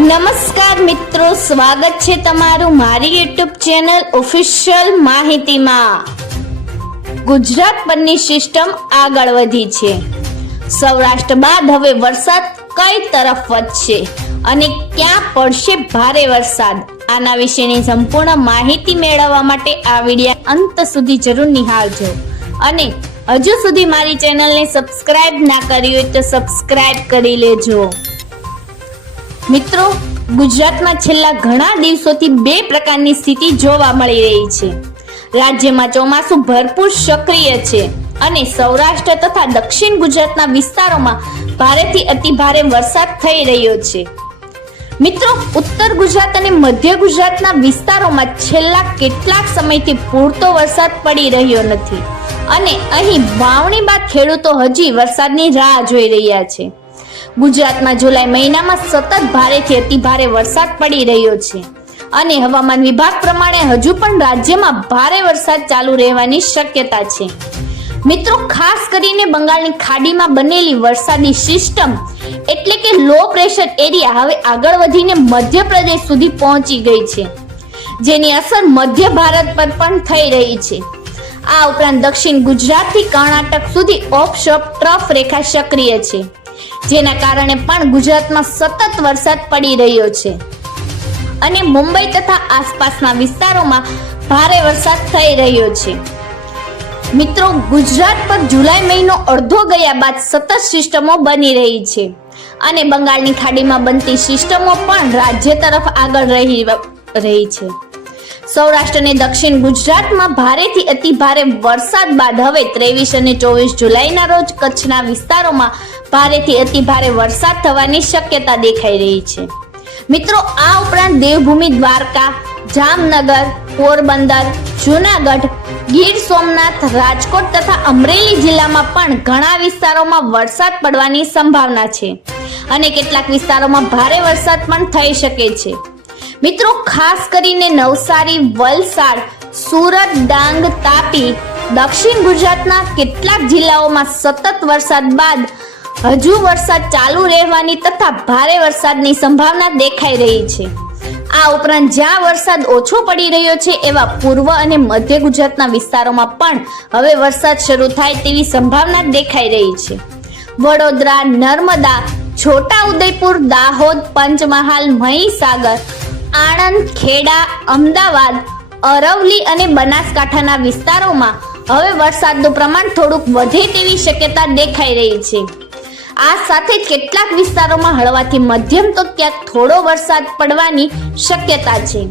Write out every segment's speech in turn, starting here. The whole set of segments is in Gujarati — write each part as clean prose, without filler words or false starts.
નમસ્કાર મિત્રો, સ્વાગત છે તમારું મારી યુટ્યુબ ચેનલ ઓફિશિયલ માહિતીમાં। ગુજરાત પરની સિસ્ટમ આગળ વધી છે। સૌરાષ્ટ્ર બાદ હવે વરસાદ કઈ તરફ વધશે અને ક્યાં પડશે ભારે વરસાદ, આના વિશેની સંપૂર્ણ માહિતી મેળવવા માટે આ વિડીયો અંત સુધી જરૂર નિહાળજો અને હજુ સુધી મારી ચેનલને સબસ્ક્રાઇબ ના કરી હોય તો સબસ્ક્રાઇબ કરી લેજો। મિત્રો, ગુજરાતમાં છેલ્લા ઘણા દિવસોથી બે પ્રકારની સ્થિતિ જોવા મળી રહી છે। રાજ્યમાં ચોમાસું ભરપૂર સક્રિય છે અને સૌરાષ્ટ્ર તથા દક્ષિણ ગુજરાતના વિસ્તારોમાં ભારેથી અતિ ભારે વરસાદ થઈ રહ્યો છે। મિત્રો, ઉત્તર ગુજરાત અને મધ્ય ગુજરાતના વિસ્તારોમાં છેલ્લા કેટલાક સમયથી પૂરતો વરસાદ પડી રહ્યો નથી અને અહીં વાવણી બાદ ખેડૂતો હજી વરસાદની રાહ જોઈ રહ્યા છે। ગુજરાતમાં જુલાઈ મહિનામાં સતત ભારેથી અતિ ભારે વરસાદ પડી રહ્યો છે અને હવામાન વિભાગ પ્રમાણે હજુ પણ રાજ્યમાં ભારે વરસાદ ચાલુ રહેવાની શક્યતા છે। મિત્રો, ખાસ કરીને બંગાળની ખાડીમાં બનેલી વરસાદી સિસ્ટમ એટલે કે લો પ્રેશર એરિયા હવે આગળ વધીને મધ્યપ્રદેશ સુધી પહોંચી ગઈ છે, જેની અસર મધ્ય ભારત પર પણ થઈ રહી છે। આ ઉપરાંત દક્ષિણ ગુજરાતથી કર્ણાટક સુધી ઓફશોર ટ્રફ રેખા સક્રિય છે, જેના કારણે પણ ગુજરાતમાં સતત વરસાદ પડી રહ્યો છે અને મુંબઈ તથા આસપાસના વિસ્તારોમાં ભારે વરસાદ થઈ રહ્યો છે। મિત્રો, ગુજરાત પર જુલાઈ મહિનો અડધો ગયા બાદ સતત સિસ્ટમો બની રહી છે અને બંગાળની ખાડીમાં બનતી સિસ્ટમો પણ રાજ્ય તરફ આગળ રહી છે। સૌરાષ્ટ્ર અને દક્ષિણ ગુજરાતમાં ભારેથી અતિ ભારે વરસાદ બાદ હવે 23 અને 24 જુલાઈના રોજ કચ્છના વિસ્તારોમાં ભારેથી અતિ ભારે વરસાદ થવાની શક્યતા દેખાઈ રહી છે। મિત્રો, આ ઉપરાંત દેવભૂમિ દ્વારકા, જામનગર, પોરબંદર, જૂનાગઢ, ગીર સોમનાથ, રાજકોટ તથા અમરેલી જિલ્લામાં પણ ઘણા વિસ્તારોમાં વરસાદ પડવાની સંભાવના છે અને કેટલાક વિસ્તારોમાં ભારે વરસાદ પણ થઈ શકે છે। મિત્રો, ખાસ કરીને નવસારી, વલસાડ, સુરત, ડાંગ, તાપી, દક્ષિણ ગુજરાતના કેટલાક જિલ્લાઓમાં સતત વરસાદ બાદ હજુ વરસાદ ચાલુ રહેવાની તથા ભારે વરસાદની સંભાવના દેખાઈ રહી છે। આ ઉપરાંત જ્યાં વરસાદ ઓછો પડી રહ્યો છે એવા પૂર્વ અને મધ્ય ગુજરાતના વિસ્તારોમાં પણ હવે વરસાદ શરૂ થાય તેવી સંભાવના દેખાઈ રહી છે। વડોદરા, નર્મદા, છોટા ઉદેપુર, દાહોદ, પંચમહાલ, મહીસાગર, આણંદ, ખેડા, અમદાવાદ, અરવલ્લી અને બનાસકાંઠાના વિસ્તારોમાં હવે વરસાદનું પ્રમાણ થોડુંક વધે તેવી શક્યતા દેખાઈ રહી છે। આ સાથે જ કેટલાક વિસ્તારોમાં હળવાથી મધ્યમ તો ક્યાંક થોડો વરસાદ પડવાની શક્યતા છે।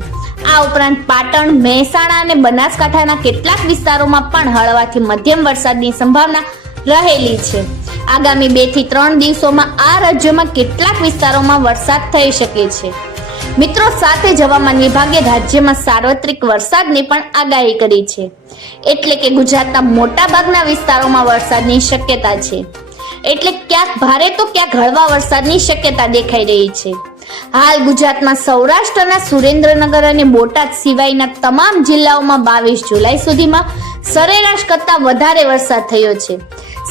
આ ઉપરાંત પાટણ, મહેસાણા અને બનાસકાંઠાના કેટલાક વિસ્તારોમાં પણ હળવાથી મધ્યમ વરસાદની સંભાવના રહેલી છે। આગામી 2 થી 3 દિવસોમાં આ રાજ્યોમાં કેટલાક વિસ્તારોમાં વરસાદ થઈ શકે છે। મિત્રો, સાથે જ હવામાન વિભાગે રાજ્યમાં સાર્વત્રિક વરસાદની પણ આગાહી કરી છે, એટલે કે ગુજરાતના મોટા ભાગના વિસ્તારોમાં વરસાદની શક્યતા છે, એટલે ક્યાંક ભારે તો ક્યાંક હળવા વરસાદની શક્યતા દેખાઈ રહી છે। હાલ ગુજરાતમાં સૌરાષ્ટ્રના સુરેન્દ્રનગર અને બોટાદ સિવાયના તમામ જિલ્લાઓમાં 22 જુલાઈ સુધીમાં સરેરાશ કરતાં વધારે વરસાદ થયો છે।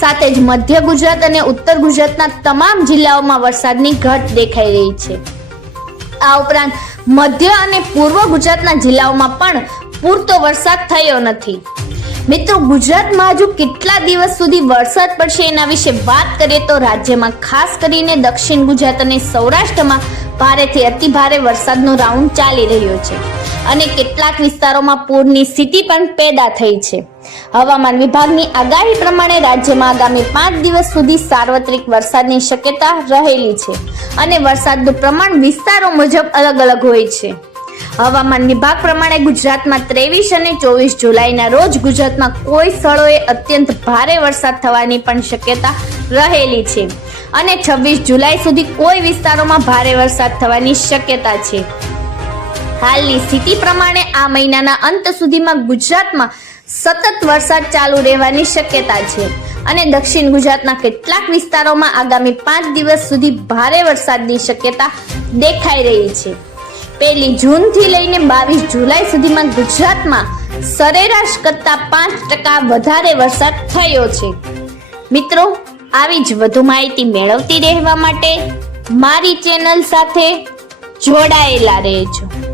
સાથે જ મધ્ય ગુજરાત અને ઉત્તર ગુજરાતના તમામ જિલ્લાઓમાં વરસાદની ઘટ દેખાઈ રહી છે। આ ઉપરાંત મધ્ય અને પૂર્વ ગુજરાતના જિલ્લાઓમાં પણ પૂરતો વરસાદ થયો નથી। મિત્રો, ગુજરાતમાં હજુ કેટલા દિવસ સુધી વરસાદ પડશે એના વિશે વાત કરીએ તો રાજ્યમાં ખાસ કરીને દક્ષિણ ગુજરાત અને સૌરાષ્ટ્રમાં ભારેથી અતિ ભારે વરસાદનો રાઉન્ડ ચાલી રહ્યો છે અને કેટલાક વિસ્તારોમાં પૂરની સ્થિતિ પણ પેદા થઈ છે। હવામાન વિભાગની આગાહી પ્રમાણે રાજ્યમાં આગામી 5 દિવસ સુધી સાર્વત્રિક વરસાદની શક્યતા રહેલી છે અને વરસાદનું પ્રમાણ વિસ્તારો મુજબ અલગ અલગ હોય છે। હવામાન વિભાગ પ્રમાણે ગુજરાતમાં 23 અને 24 જુલાઈના રોજ ગુજરાતમાં કોઈ સ્થળોએ અત્યંત ભારે વરસાદ થવાની પણ શક્યતા રહેલી છે અને 26 જુલાઈ સુધી કોઈ વિસ્તારોમાં ભારે વરસાદ થવાની શક્યતા છે। હાલની સ્થિતિ પ્રમાણે આ મહિનાના અંત સુધીમાં ગુજરાતમાં સતત વરસાદ ચાલુ રહેવાની શક્યતા છે અને દક્ષિણ ગુજરાતના કેટલાક વિસ્તારોમાં આગામી 5 દિવસ સુધી ભારે વરસાદની શક્યતા દેખાઈ રહી છે। 1 જૂનથી લઈને 22 જુલાઈ સુધીમાં ગુજરાતમાં સરેરાશ કરતાં 5% વધારે વરસાદ થયો છે। મિત્રો, આવી જ વધુ માહિતી મેળવતી રહેવા માટે મારી ચેનલ સાથે જોડાયેલા રહેજો.